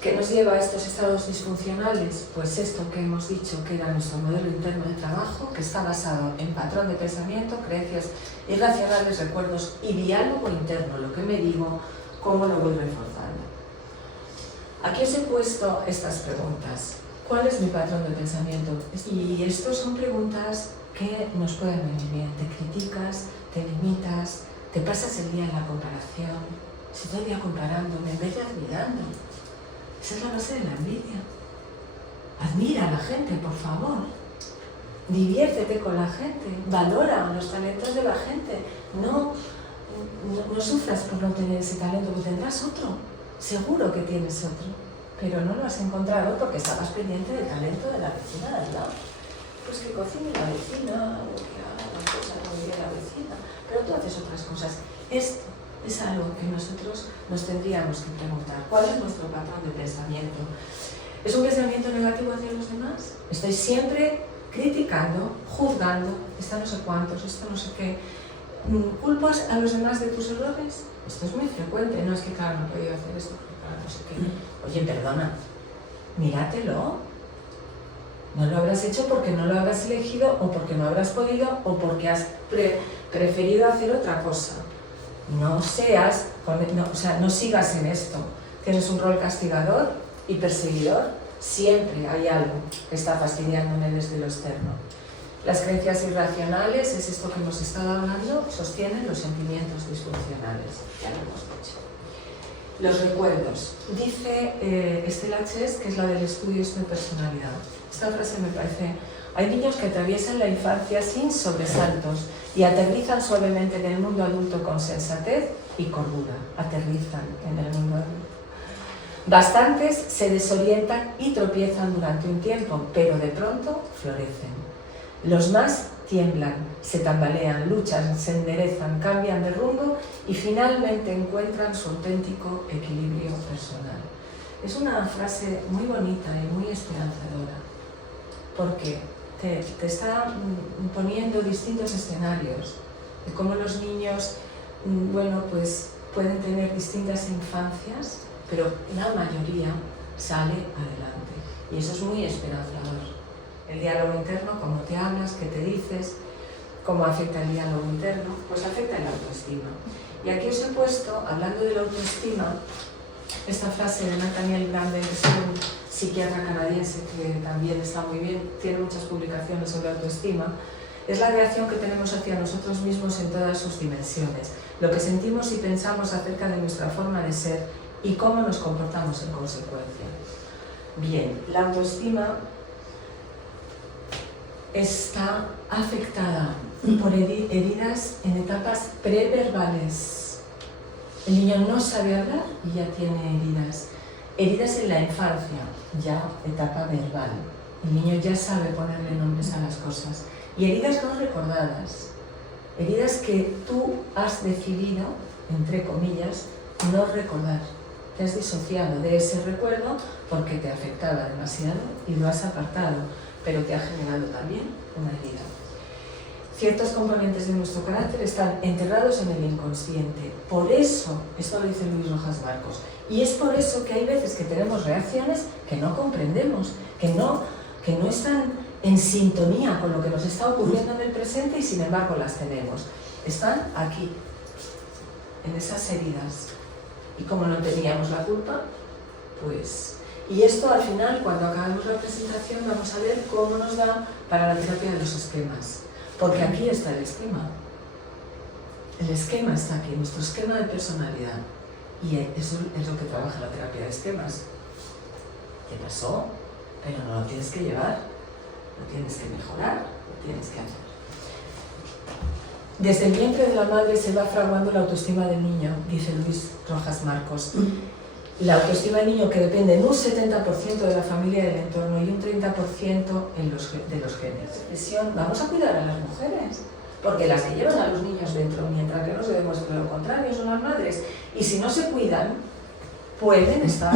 ¿Qué nos lleva a estos estados disfuncionales? Pues esto que hemos dicho que era nuestro modelo interno de trabajo, que está basado en patrón de pensamiento, creencias irracionales, recuerdos y diálogo interno, lo que me digo, cómo lo voy reforzando. Aquí os he puesto estas preguntas. ¿Cuál es mi patrón de pensamiento? Y estas son preguntas que nos pueden venir bien. Te criticas, te limitas, te pasas el día en la comparación. Si todo el día comparándome, en vez de admirando. Esa es la base de la envidia. Admira a la gente, por favor. Diviértete con la gente. Valora los talentos de la gente. No sufras por no tener ese talento, porque tendrás otro. Seguro que tienes otro, pero no lo has encontrado porque estabas pendiente del talento de la vecina de al lado. Pues que cocine la vecina, o que haga las cosas muy bien la vecina, pero tú haces otras cosas. Esto es algo que nosotros nos tendríamos que preguntar. ¿Cuál es nuestro patrón de pensamiento? ¿Es un pensamiento negativo hacia los demás? ¿Estoy siempre criticando, juzgando, esto no sé cuántos, esto no sé qué. ¿Culpas a los demás de tus errores? Esto es muy frecuente, no es que claro, no he podido hacer esto, claro, no sé qué. Oye, perdona, míratelo. No lo habrás hecho porque no lo habrás elegido o porque no habrás podido o porque has preferido hacer otra cosa. No seas, no sigas en esto. Tienes un rol castigador y perseguidor. Siempre hay algo que está fastidiándome desde lo externo. Las creencias irracionales, es esto que hemos estado hablando, sostienen los sentimientos disfuncionales. Ya lo hemos dicho. Los recuerdos. Dice Estela Chess, que es la del estudio de personalidad. Esta frase me parece... Hay niños que atraviesan la infancia sin sobresaltos y aterrizan suavemente en el mundo adulto con sensatez y cordura. Aterrizan en el mundo adulto. Bastantes se desorientan y tropiezan durante un tiempo, pero de pronto florecen. Los más tiemblan, se tambalean, luchan, se enderezan, cambian de rumbo y finalmente encuentran su auténtico equilibrio personal. Es una frase muy bonita y muy esperanzadora, porque te está poniendo distintos escenarios de cómo los niños, bueno, pues pueden tener distintas infancias, pero la mayoría sale adelante. Y eso es muy esperanzador. El diálogo interno, cómo te hablas, qué te dices, cómo afecta el diálogo interno, pues afecta el autoestima. Y aquí os he puesto, hablando de la autoestima, esta frase de Nathaniel Branden, que es un psiquiatra canadiense que también está muy bien, tiene muchas publicaciones sobre autoestima. Es la reacción que tenemos hacia nosotros mismos en todas sus dimensiones, lo que sentimos y pensamos acerca de nuestra forma de ser y cómo nos comportamos en consecuencia. Bien, la autoestima está afectada por heridas en etapas preverbales. El niño no sabe hablar y ya tiene heridas. Heridas en la infancia, ya etapa verbal. El niño ya sabe ponerle nombres a las cosas. Y heridas no recordadas. Heridas que tú has decidido, entre comillas, no recordar. Te has disociado de ese recuerdo porque te afectaba demasiado y lo has apartado, pero te ha generado también una herida. Ciertos componentes de nuestro carácter están enterrados en el inconsciente. Por eso, esto lo dice Luis Rojas Marcos, y es por eso que hay veces que tenemos reacciones que no comprendemos, que no están en sintonía con lo que nos está ocurriendo en el presente y sin embargo las tenemos. Están aquí, en esas heridas. Y como no teníamos la culpa, pues... Y esto al final, cuando acabemos la presentación, vamos a ver cómo nos da para la terapia de los esquemas. Porque aquí está el esquema. El esquema está aquí, nuestro esquema de personalidad. Y eso es lo que trabaja la terapia de esquemas. ¿Qué pasó? Pero no lo tienes que llevar, lo tienes que mejorar, lo tienes que hacer. Desde el vientre de la madre se va fraguando la autoestima del niño, dice Luis Rojas Marcos. La autoestima del niño que depende en un 70% de la familia y del entorno y un 30% de los genes. Vamos a cuidar a las mujeres, porque las que llevan a los niños dentro, mientras que no se demuestre lo contrario, son las madres. Y si no se cuidan, pueden estar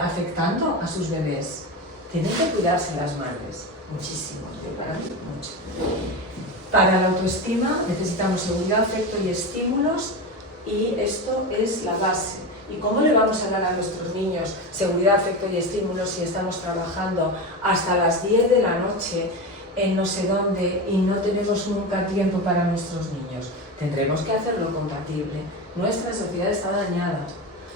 afectando a sus bebés. Tienen que cuidarse las madres, muchísimo, para mí mucho. Para la autoestima necesitamos seguridad, afecto y estímulos, y esto es la base. ¿Y cómo le vamos a dar a nuestros niños seguridad, afecto y estímulos si estamos trabajando hasta las 10 de la noche en no sé dónde y no tenemos nunca tiempo para nuestros niños? Tendremos que hacerlo compatible. Nuestra sociedad está dañada.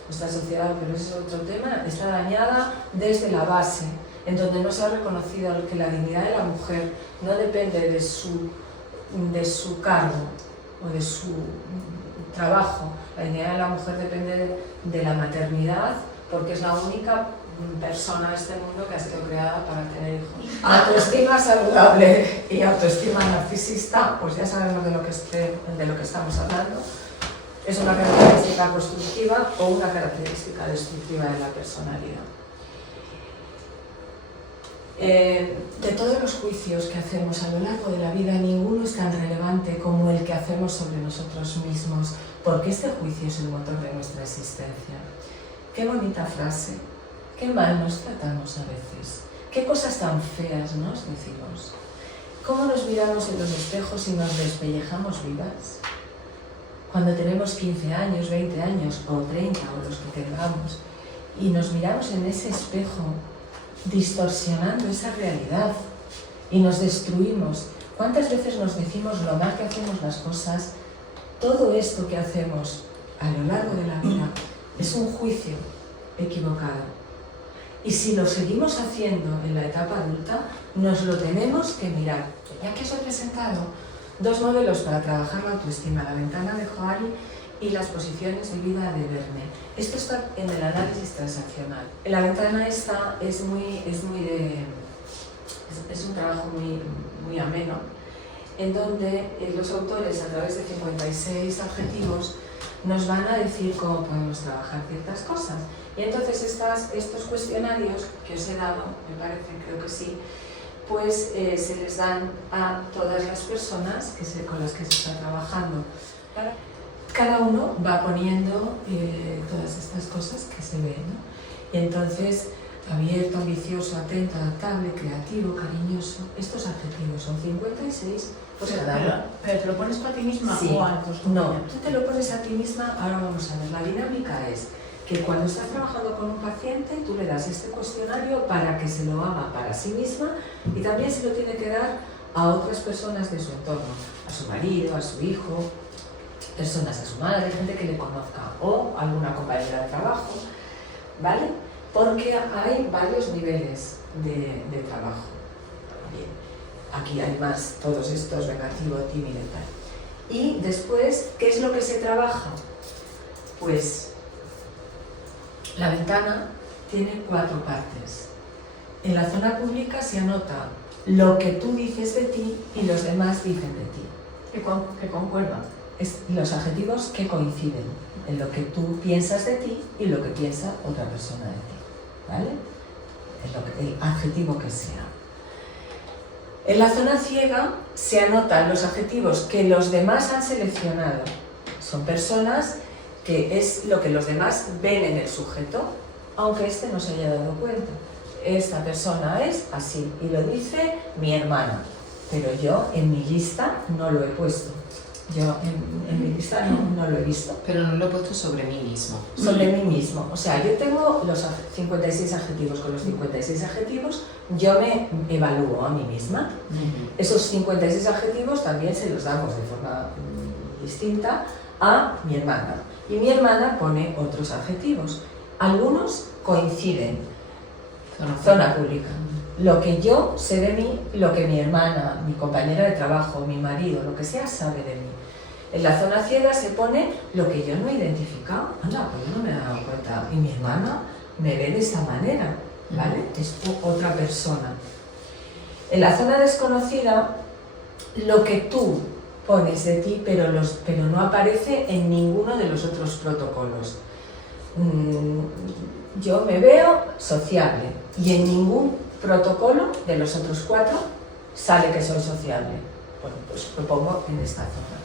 Nuestra sociedad, pero ese es otro tema, está dañada desde la base, en donde no se ha reconocido que la dignidad de la mujer no depende de su cargo o de su trabajo. La dignidad de la mujer depende de la maternidad, porque es la única persona en este mundo que ha sido creada para tener hijos. Autoestima saludable y autoestima narcisista, pues ya sabemos de lo que estamos hablando. Es una característica constructiva o una característica destructiva de la personalidad. De todos los juicios que hacemos a lo largo de la vida, ninguno es tan relevante como el que hacemos sobre nosotros mismos, porque este juicio es el motor de nuestra existencia. Qué bonita frase, qué mal nos tratamos a veces, qué cosas tan feas nos decimos. ¿Cómo nos miramos en los espejos y nos despellejamos vivas? Cuando tenemos 15 años, 20 años o 30 o los que tengamos y nos miramos en ese espejo distorsionando esa realidad y nos destruimos. ¿Cuántas veces nos decimos lo mal que hacemos las cosas? Todo esto que hacemos a lo largo de la vida es un juicio equivocado. Y si lo seguimos haciendo en la etapa adulta, nos lo tenemos que mirar. Ya que os he presentado 2 modelos para trabajar la autoestima, la ventana de Johari y las posiciones de vida de Verne. Esto está en el análisis transaccional. La ventana esta es un trabajo muy ameno, en donde los autores, a través de 56 adjetivos, nos van a decir cómo podemos trabajar ciertas cosas. Y entonces estos cuestionarios que os he dado, me parece, creo que sí, pues se les dan a todas las personas con las que se está trabajando. Cada uno va poniendo todas estas cosas que se ven, ¿no? Y entonces, abierto, ambicioso, atento, adaptable, creativo, cariñoso, estos adjetivos son 56. Pues pero ¿te lo pones para ti misma sí. o a tus No, compañeros? tú te lo pones a ti misma. Ahora vamos a ver, la dinámica es que cuando estás trabajando con un paciente, tú le das este cuestionario para que se lo haga para sí misma y también se lo tiene que dar a otras personas de su entorno, a su marido, a su hijo, personas, a su madre, gente que le conozca o alguna compañera de trabajo, ¿vale? Porque hay varios niveles de trabajo. Bien, aquí hay más, todos estos, negativo, tímido y tal. Y después, ¿qué es lo que se trabaja? Pues la ventana tiene 4 partes. En la zona pública se anota lo que tú dices de ti y los demás dicen de ti. Que concuerdan. Los adjetivos que coinciden en lo que tú piensas de ti y lo que piensa otra persona de ti, ¿vale? El adjetivo que sea. En la zona ciega se anotan los adjetivos que los demás han seleccionado. Son personas que es lo que los demás ven en el sujeto, aunque éste no se haya dado cuenta. Esta persona es así y lo dice mi hermana, pero yo en mi lista no lo he puesto. Yo en mi lista no lo he visto. Pero no lo he puesto sobre mí mismo. Sobre mí mismo. O sea, yo tengo los 56 adjetivos. Con los 56 adjetivos yo me evalúo a mí misma. Esos 56 adjetivos también se los damos de forma distinta a mi hermana. Y mi hermana pone otros adjetivos. Algunos coinciden. Zona pública. Lo que yo sé de mí, lo que mi hermana, mi compañera de trabajo, mi marido, lo que sea, sabe de mí. En la zona ciega se pone lo que yo no he identificado. Anda, pues yo no me he dado cuenta. Y mi hermana me ve de esta manera, ¿vale? Es otra persona. En la zona desconocida, lo que tú pones de ti, pero no aparece en ninguno de los otros protocolos. Yo me veo sociable y en ningún protocolo de los otros 4 sale que soy sociable. Bueno, pues lo pongo en esta zona.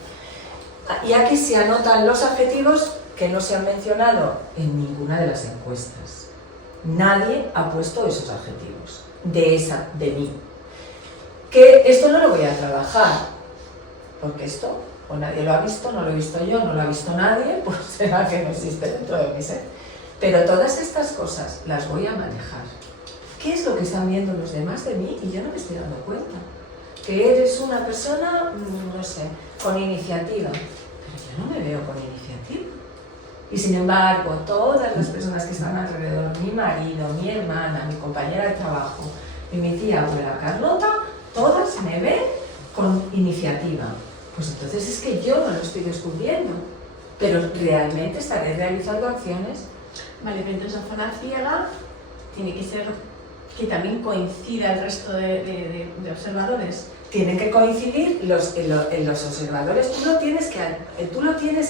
Y aquí se anotan los adjetivos que no se han mencionado en ninguna de las encuestas. Nadie ha puesto esos adjetivos de mí. Que esto no lo voy a trabajar, porque esto o nadie lo ha visto, no lo he visto yo, no lo ha visto nadie, pues será que no existe dentro de mi ser. Pero todas estas cosas las voy a manejar. ¿Qué es lo que están viendo los demás de mí? Y yo no me estoy dando cuenta. Que eres una persona, no sé, con iniciativa. Pero yo no me veo con iniciativa. Y sin embargo, todas las personas que están alrededor, mi marido, mi hermana, mi compañera de trabajo y mi tía abuela Carlota, todas me ven con iniciativa. Pues entonces es que yo no lo estoy descubriendo. Pero realmente estaré realizando acciones. Vale, pero entonces la zona ciega tiene que ser que también coincida el resto de observadores. Tienen que coincidir los observadores. Tú lo tienes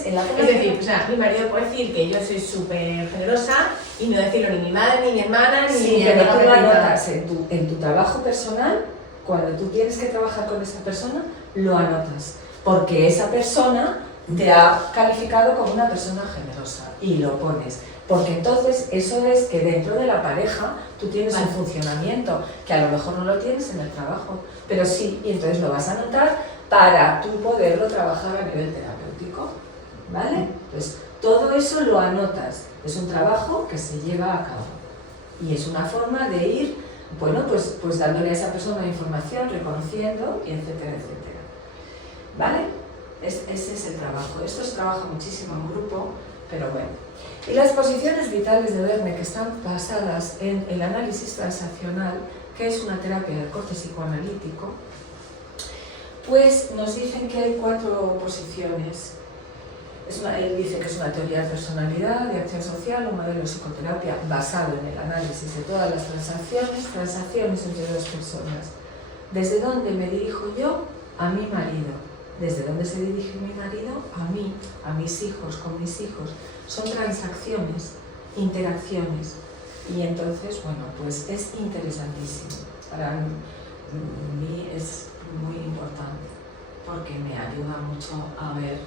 en la zona. Es decir, o sea, mi marido puede decir que yo soy súper generosa y no decirlo ni mi madre, ni mi hermana, ni sí, mi pero amiga tú lo favorita. anotas en tu trabajo personal. Cuando tú tienes que trabajar con esa persona, lo anotas. Porque esa persona te ha calificado como una persona generosa y lo pones. Porque entonces eso es que dentro de la pareja tú tienes un funcionamiento que a lo mejor no lo tienes en el trabajo, pero sí, y entonces lo vas a notar para tú poderlo trabajar a nivel terapéutico, ¿vale? Pues todo eso lo anotas, es un trabajo que se lleva a cabo y es una forma de ir, bueno, pues dándole a esa persona información, reconociendo, y etcétera, etcétera, ¿vale? Ese es el trabajo. Esto se trabaja muchísimo en grupo, pero bueno. Y las posiciones vitales de Verne, que están basadas en el análisis transaccional, que es una terapia del corte psicoanalítico, pues nos dicen que hay 4 posiciones. Él dice que es una teoría de personalidad, de acción social, un modelo de psicoterapia basado en el análisis de todas las transacciones entre 2 personas. ¿Desde dónde me dirijo yo? A mi marido. ¿Desde dónde se dirige mi marido? A mí, a mis hijos, con mis hijos. Son transacciones, interacciones. Y entonces, bueno, pues es interesantísimo. Para mí es muy importante porque me ayuda mucho a ver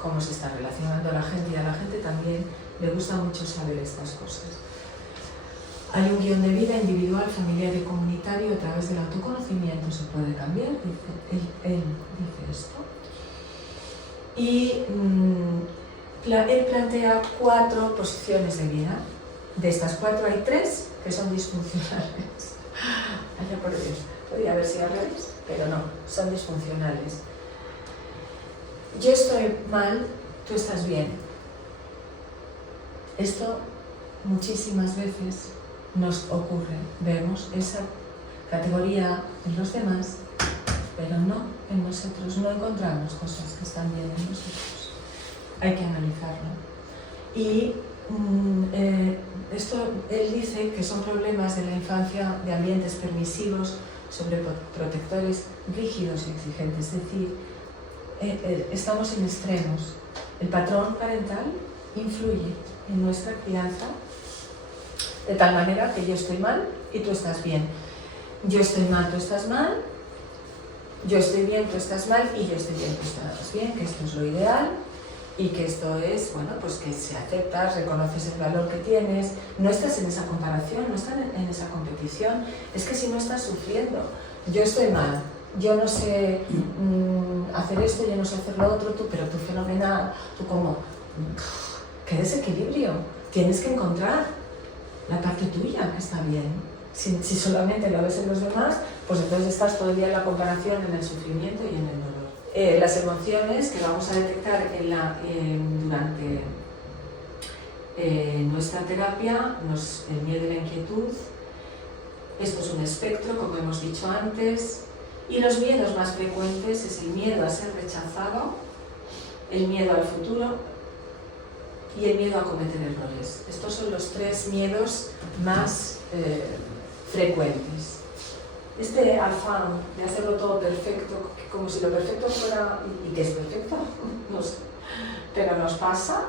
cómo se está relacionando la gente, y a la gente también le gusta mucho saber estas cosas. Hay un guión de vida individual, familiar y comunitario. A través del autoconocimiento se puede cambiar, él dice esto. Y él plantea 4 posiciones de vida. De estas 4 hay 3 que son disfuncionales. Vaya por Dios, podría haber sido al revés, pero no, son disfuncionales. Yo estoy mal, tú estás bien. Esto muchísimas veces nos ocurre. Vemos esa categoría en los demás, pero no en nosotros. No encontramos cosas que están bien en nosotros. Hay que analizarlo. Y él dice que son problemas de la infancia, de ambientes permisivos, sobreprotectores, rígidos y exigentes. Es decir, estamos en extremos. El patrón parental influye en nuestra crianza de tal manera que yo estoy mal y tú estás bien. Yo estoy mal, tú estás mal. Yo estoy bien, tú estás mal, y yo estoy bien, tú estás bien, que esto es lo ideal. Y que esto es, bueno, pues que se aceptas, reconoces el valor que tienes, no estás en esa comparación, no estás en esa competición. Es que si no estás sufriendo, yo estoy mal, yo no sé hacer esto, yo no sé hacer lo otro, tú, pero tú fenomenal, tú como, qué desequilibrio, tienes que encontrar la parte tuya que está bien. Si solamente lo ves en los demás, pues entonces estás todo el día en la comparación, en el sufrimiento y en el dolor. Las emociones que vamos a detectar durante nuestra terapia, el miedo y la inquietud. Esto es un espectro, como hemos dicho antes, y los miedos más frecuentes es el miedo a ser rechazado, el miedo al futuro y el miedo a cometer errores. Estos son los 3 miedos más frecuentes. Este afán de hacerlo todo perfecto, como si lo perfecto fuera, y que es perfecto, pero nos pasa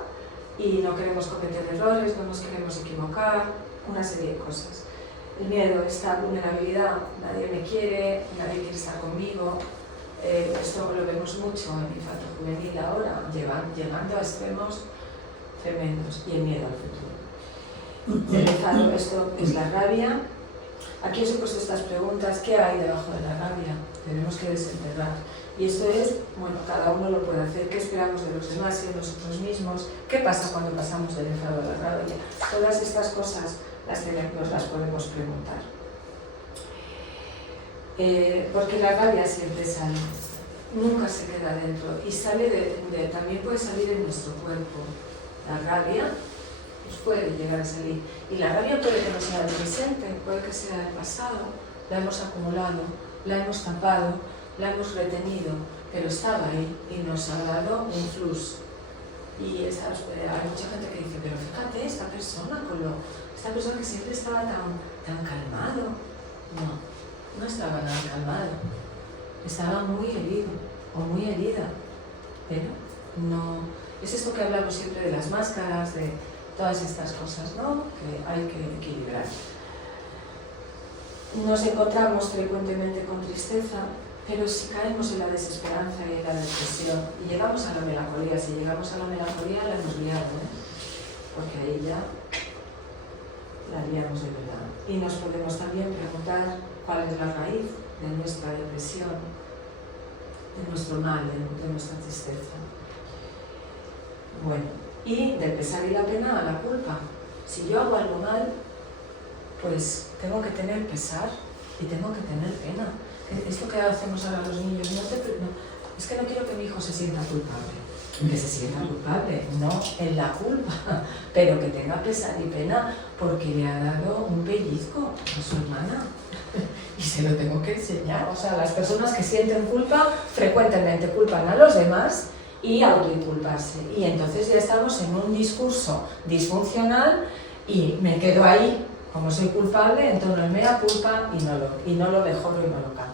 y no queremos cometer errores, no nos queremos equivocar, una serie de cosas. El miedo, esta vulnerabilidad, nadie me quiere, nadie quiere estar conmigo. Esto lo vemos mucho en el infanto juvenil ahora, llegando a extremos tremendos. Y el miedo al futuro. El enfado, esto es la rabia. Aquí os he puesto estas preguntas: ¿qué hay debajo de la rabia? Tenemos que desenterrar. Y esto es, bueno, cada uno lo puede hacer. ¿Qué esperamos de los demás y de nosotros mismos? ¿Qué pasa cuando pasamos del enfado a la rabia? Todas estas cosas nos las podemos preguntar. Porque la rabia siempre sale, nunca se queda dentro, y sale también puede salir en nuestro cuerpo. La rabia pues puede llegar a salir, y la rabia puede que no sea del presente, puede que sea del pasado. La hemos acumulado, la hemos tapado, la hemos retenido, pero estaba ahí y nos ha dado un flux. Y hay mucha gente que dice: pero fíjate, esta persona que siempre estaba tan calmado. No estaba nada calmado, estaba muy herido o muy herida, pero no. Es esto que hablamos siempre de las máscaras, de todas estas cosas, ¿no?, que hay que equilibrar. Nos encontramos frecuentemente con tristeza, pero si caemos en la desesperanza y en la depresión y llegamos a la melancolía, si llegamos a la melancolía la hemos liado, porque ahí ya la liamos de verdad. Y nos podemos también preguntar cuál es la raíz de nuestra depresión, de nuestro mal, de nuestra tristeza. Bueno, y del pesar y la pena a la culpa. Si yo hago algo mal, pues tengo que tener pesar y tengo que tener pena. Es lo que hacemos ahora los niños. Es que no quiero que mi hijo se sienta culpable. Que se sienta culpable, no en la culpa, pero que tenga pesar y pena porque le ha dado un pellizco a su hermana. Y se lo tengo que enseñar. O sea, las personas que sienten culpa frecuentemente culpan a los demás y autoinculparse. Y entonces ya estamos en un discurso disfuncional y me quedo ahí, como soy culpable, entonces me da culpa y no lo mejoro y no lo cambio.